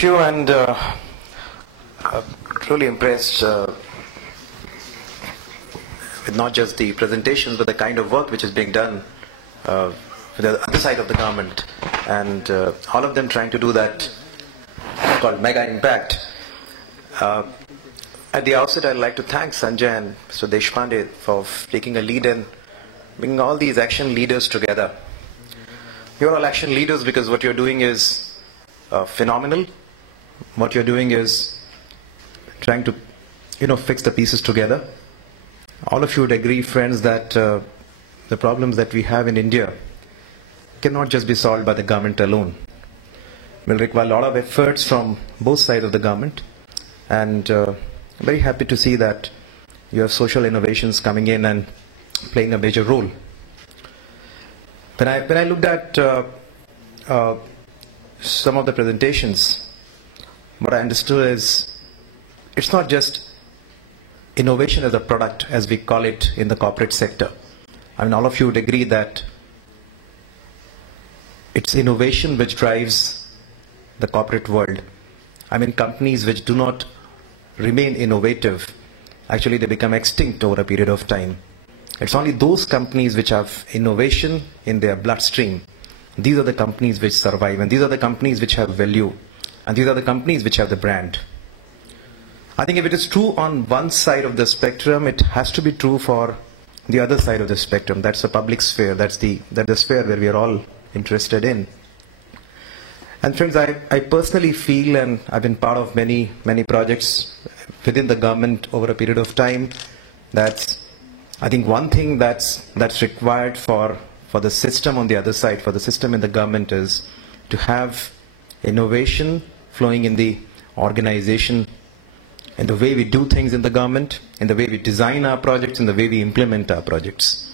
Thank you, and I'm truly impressed with not just the presentations, but the kind of work which is being done with the other side of the government, and all of them trying to do that called mega impact. At the outset, I'd like to thank Sanjay and Mr. Deshpande for taking a lead in bringing all these action leaders together. You're all action leaders because what you're doing is phenomenal. What you're doing is trying to, fix the pieces together. All of you would agree, friends, that the problems that we have in India cannot just be solved by the government alone. It will require a lot of efforts from both sides of the government, and I'm very happy to see that you have social innovations coming in and playing a major role. When I looked at some of the presentations, what I understood is it's not just innovation as a product, as we call it in the corporate sector. I mean, all of you would agree that it's innovation which drives the corporate world. I mean, companies which do not remain innovative, actually they become extinct over a period of time. It's only those companies which have innovation in their bloodstream. These are the companies which survive, and these are the companies which have value, and these are the companies which have the brand. I think if it is true on one side of the spectrum, it has to be true for the other side of the spectrum. That's the public sphere. That's the sphere where we are all interested in. And friends, I personally feel, and I've been part of many projects within the government over a period of time, that I think one thing that's required for the system on the other side, for the system in the government, is to have innovation flowing in the organization, in the way we do things in the government, in the way we design our projects, in the way we implement our projects.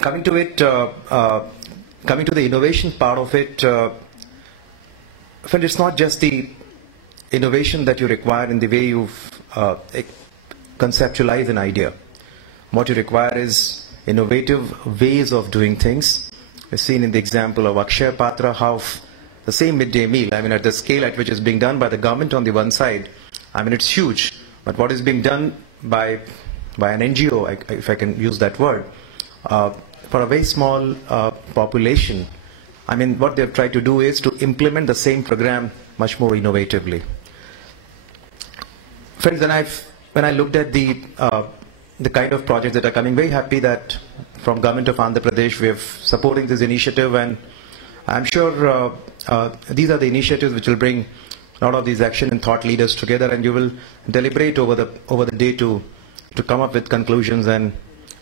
Coming to the innovation part of it, friend, it's not just the innovation that you require in the way you've conceptualize an idea. What you require is innovative ways of doing things. We've seen in the example of Akshaya Patra how the same midday meal, I mean, at the scale at which it's being done by the government on the one side, I mean, it's huge. But what is being done by an NGO, if I can use that word, for a very small population, I mean, what they've tried to do is to implement the same program much more innovatively. Friends, when I looked at the kind of projects that are coming, very happy that from Government of Andhra Pradesh we are supporting this initiative, and I'm sure these are the initiatives which will bring a lot of these action and thought leaders together, and you will deliberate over the day to come up with conclusions. And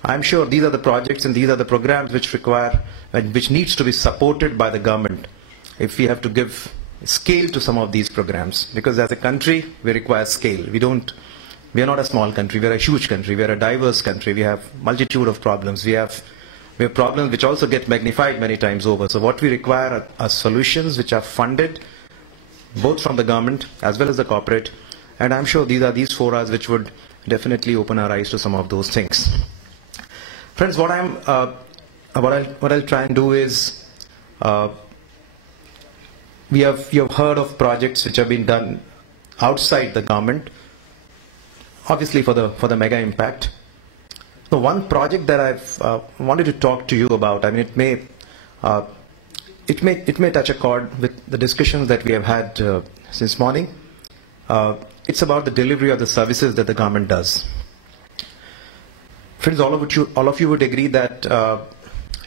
I'm sure these are the projects and these are the programs which needs to be supported by the government if we have to give scale to some of these programs, because as a country we require scale. We are not a small country, we are a huge country, we are a diverse country, we have multitude of problems, we have problems which also get magnified many times over. So what we require are solutions which are funded both from the government as well as the corporate, and I'm sure these are these forums which would definitely open our eyes to some of those things. Friends, what I'll try and do is, you have heard of projects which have been done outside the government, obviously for the mega impact. The one project that I've wanted to talk to you about, I mean, it may touch a chord with the discussions that we have had since morning. It's about the delivery of the services that the government does. Friends, all of you would agree that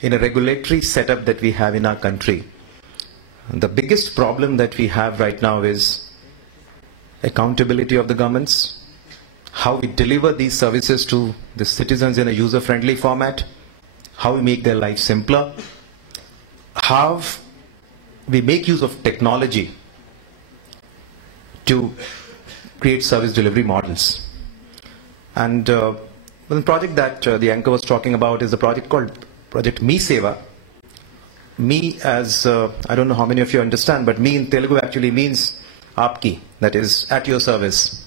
in a regulatory setup that we have in our country, the biggest problem that we have right now is accountability of the governments, how we deliver these services to the citizens in a user-friendly format, how we make their life simpler, how we make use of technology to create service delivery models. And the project that the anchor was talking about is a project called Project Me Seva. Me, as I don't know how many of you understand, but me in Telugu actually means Aapki, that is at your service.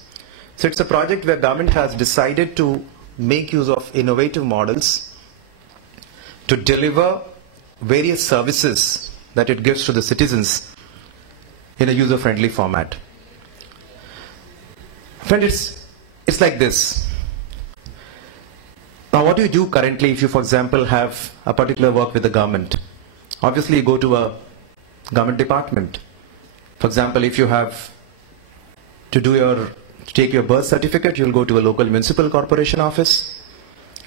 So it's a project where government has decided to make use of innovative models to deliver various services that it gives to the citizens in a user-friendly format. Friend, it's like this. Now, what do you do currently if you, for example, have a particular work with the government? Obviously, you go to a government department. For example, if you have to take your birth certificate, you'll go to a local municipal corporation office.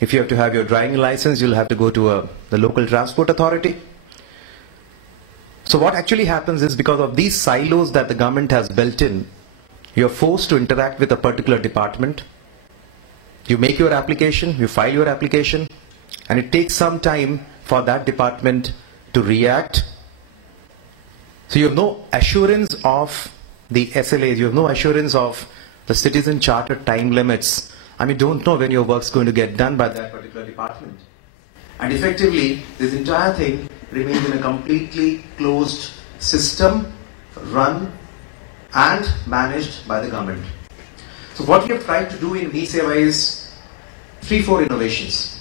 If you have to have your driving license, you'll have to go to the local transport authority. So what actually happens is, because of these silos that the government has built in, you're forced to interact with a particular department. You make your application, you file your application, and it takes some time for that department to react. So you have no assurance of the SLAs, you have no assurance of the citizen charter time limits. I mean, don't know when your work's going to get done by that particular department. And effectively, this entire thing remains in a completely closed system, run and managed by the government. So what we have tried to do in MiSeva is 3-4 innovations,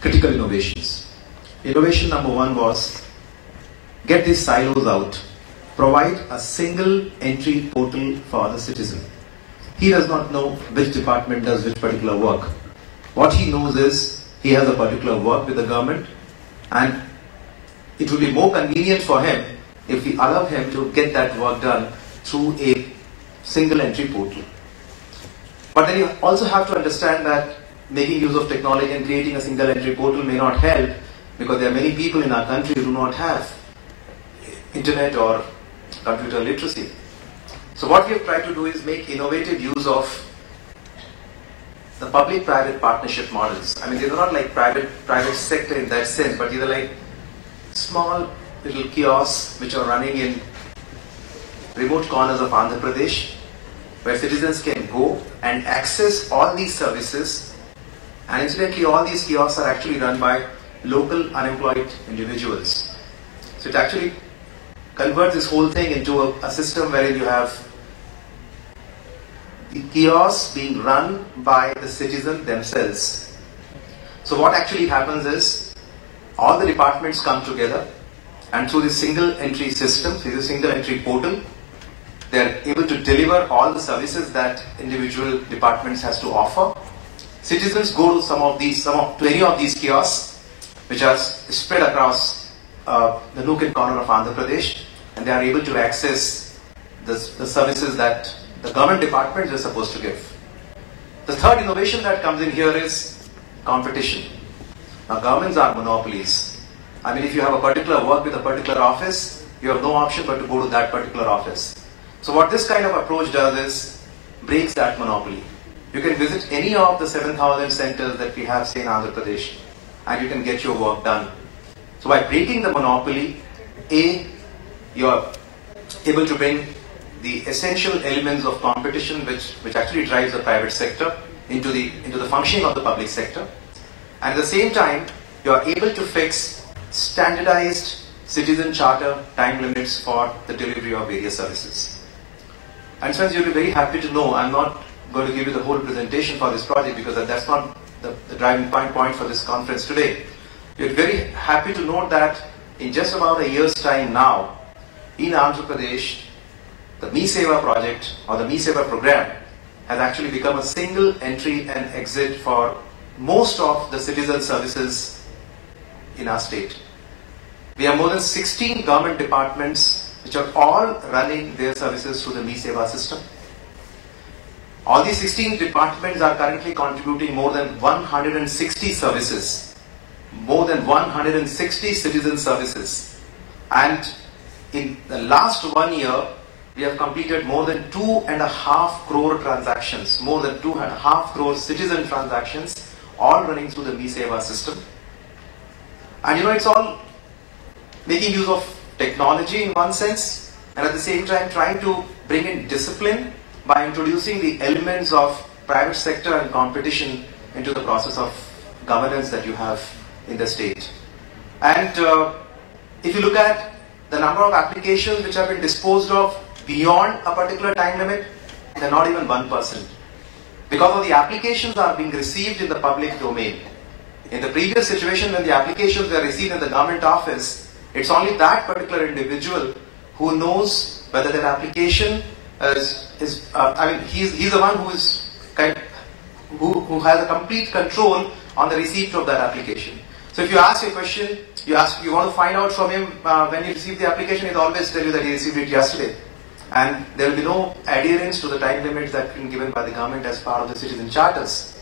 critical innovations. Innovation number 1 was get these silos out, provide a single entry portal for the citizen. He does not know which department does which particular work. What he knows is he has a particular work with the government, and it will be more convenient for him if we allow him to get that work done through a single entry portal. But then you also have to understand that making use of technology and creating a single entry portal may not help, because there are many people in our country who do not have internet or computer literacy. So what we have tried to do is make innovative use of the public-private partnership models. I mean, they're not like private sector in that sense, but these are like small little kiosks which are running in remote corners of Andhra Pradesh, where citizens can go and access all these services. And incidentally, all these kiosks are actually run by local unemployed individuals. So it actually converts this whole thing into a system wherein you have the kiosks being run by the citizen themselves. So what actually happens is, all the departments come together, and through this single entry system, through the single entry portal, they are able to deliver all the services that individual departments has to offer. Citizens go to any of these kiosks, which are spread across the nook and corner of Andhra Pradesh, and they are able to access the services that the government departments are supposed to give. The third innovation that comes in here is competition. Now, governments are monopolies. I mean, if you have a particular work with a particular office, you have no option but to go to that particular office. So what this kind of approach does is breaks that monopoly. You can visit any of the 7,000 centers that we have, say, in Andhra Pradesh, and you can get your work done. So by breaking the monopoly, you're able to bring the essential elements of competition which actually drives the private sector into the functioning of the public sector. And at the same time, you are able to fix standardized citizen charter time limits for the delivery of various services. And friends, you'll be very happy to know I'm not going to give you the whole presentation for this project, because that's not the driving point for this conference today. You're very happy to note that in just about a year's time now, in Andhra Pradesh, the MiSeva project or the MiSeva program has actually become a single entry and exit for most of the citizen services in our state. We have more than 16 government departments which are all running their services through the MiSeva system. All these 16 departments are currently contributing more than 160 services, more than 160 citizen services. And in the last 1 year, we have completed more than 2.5 crore transactions, more than 2.5 crore citizen transactions, all running through the MiSeva system. And it's all making use of technology in one sense, and at the same time trying to bring in discipline by introducing the elements of private sector and competition into the process of governance that you have in the state. And if you look at the number of applications which have been disposed of beyond a particular time limit, they're not even 1%. Because of the applications are being received in the public domain. In the previous situation, when the applications were received in the government office, it's only that particular individual who knows whether that application he's the one who has a complete control on the receipt of that application. So if you ask a question, you want to find out from him when he received the application, he'll always tell you that he received it yesterday. And there will be no adherence to the time limits that have been given by the government as part of the citizen charters.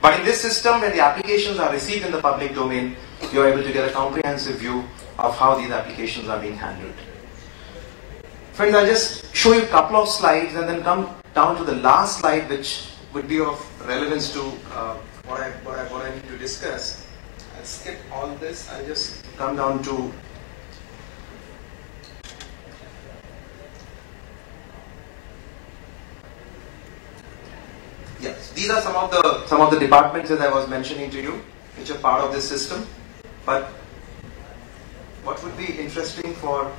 But in this system, when the applications are received in the public domain, you are able to get a comprehensive view of how these applications are being handled. Friends, I'll just show you a couple of slides and then come down to the last slide, which would be of relevance to what I need to discuss. I'll skip all this. I'll just come down to yes. These are some of the departments that I was mentioning to you, which are part of this system. But what would be interesting for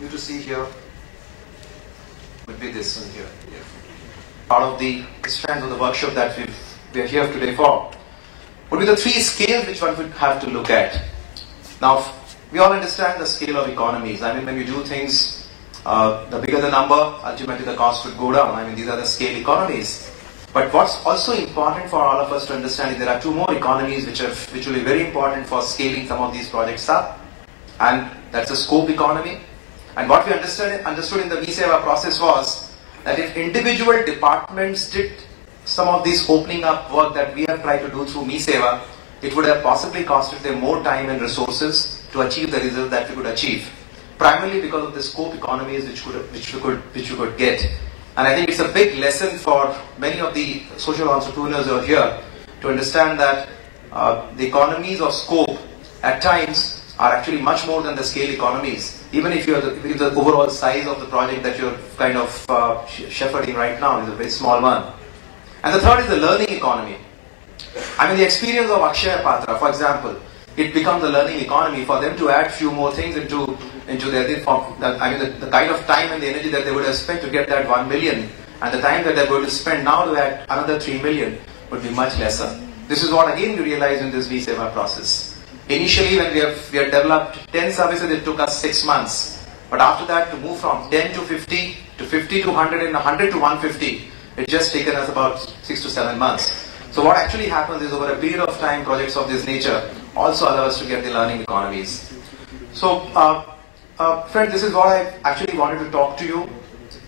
you to see here would be this one here. Part of the strands of the workshop that we are here today for would be the three scales which one would have to look at. Now, we all understand the scale of economies. I mean, when we do things, the bigger the number, ultimately the cost would go down. I mean, these are the scale economies. But what's also important for all of us to understand is there are two more economies which will be very important for scaling some of these projects up. And that's the scope economy. And what we understood in the MiSeva process was that if individual departments did some of this opening up work that we have tried to do through MiSeva, it would have possibly costed them more time and resources to achieve the result that we could achieve. Primarily because of the scope economies which we could get. And I think it's a big lesson for many of the social entrepreneurs who are here to understand that the economies of scope at times are actually much more than the scale economies. Even if the overall size of the project that you're kind of shepherding right now is a very small one. And the third is the learning economy. I mean, the experience of Akshaya Patra, for example, it becomes a learning economy for them to add few more things into their the kind of time and the energy that they would have spent to get that 1 million and the time that they're going to spend now to add another 3 million would be much lesser. This is what again we realized in this MiSeva process. Initially when we have developed 10 services, it took us 6 months. But after that, to move from 10 to 50, to 50 to 100 and 100 to 150, it's just taken us about 6 to 7 months. So what actually happens is over a period of time, projects of this nature also allow us to get the learning economies. So, friends, this is what I actually wanted to talk to you.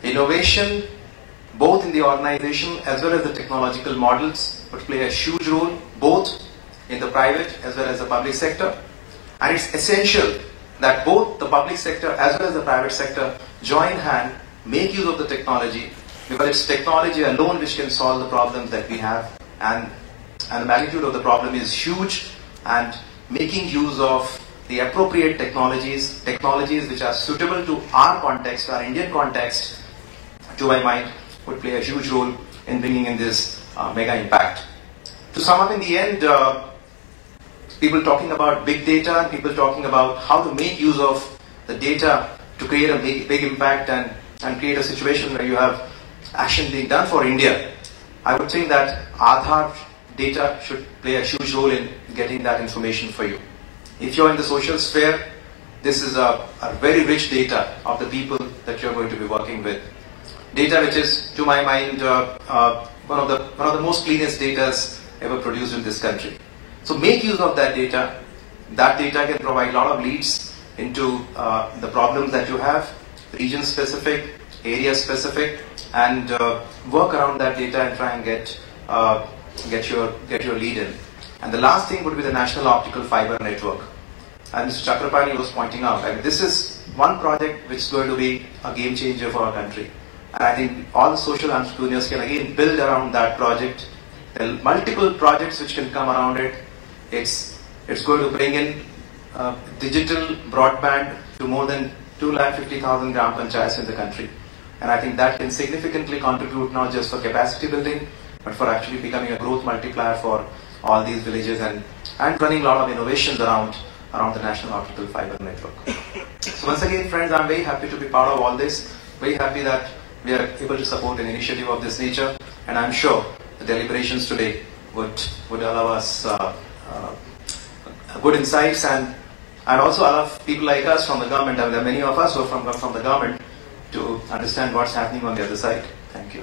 Innovation, both in the organization as well as the technological models, would play a huge role, both in the private as well as the public sector. And it's essential that both the public sector as well as the private sector join hand, make use of the technology, because it's technology alone which can solve the problems that we have. And the magnitude of the problem is huge, and making use of the appropriate technologies which are suitable to our context, our Indian context, to my mind, would play a huge role in bringing in this mega impact. To sum up in the end, people talking about big data, people talking about how to make use of the data to create a big impact and create a situation where you have action being done for India. I would think that Aadhaar data should play a huge role in getting that information for you. If you're in the social sphere, this is a very rich data of the people that you're going to be working with. Data which is, to my mind, one of the most cleanest data ever produced in this country. So make use of that data. That data can provide a lot of leads into the problems that you have, region specific, area specific, and work around that data and try and get your lead in. And the last thing would be the National Optical Fiber Network. And Mr. Chakrapani was pointing out, this is one project which is going to be a game changer for our country. And I think all the social entrepreneurs can again build around that project. There are multiple projects which can come around it. It's going to bring in digital broadband to more than 250,000 Gram Panchayats in the country. And I think that can significantly contribute not just for capacity building, but for actually becoming a growth multiplier for all these villages and running a lot of innovations around the National Optical Fiber Network. So once again, friends, I'm very happy to be part of all this. Very happy that we are able to support an initiative of this nature. And I'm sure the deliberations today would allow us good insights and And also allow people like us from the government, I mean, there are many of us who are from the government, to understand what's happening on the other side. Thank you.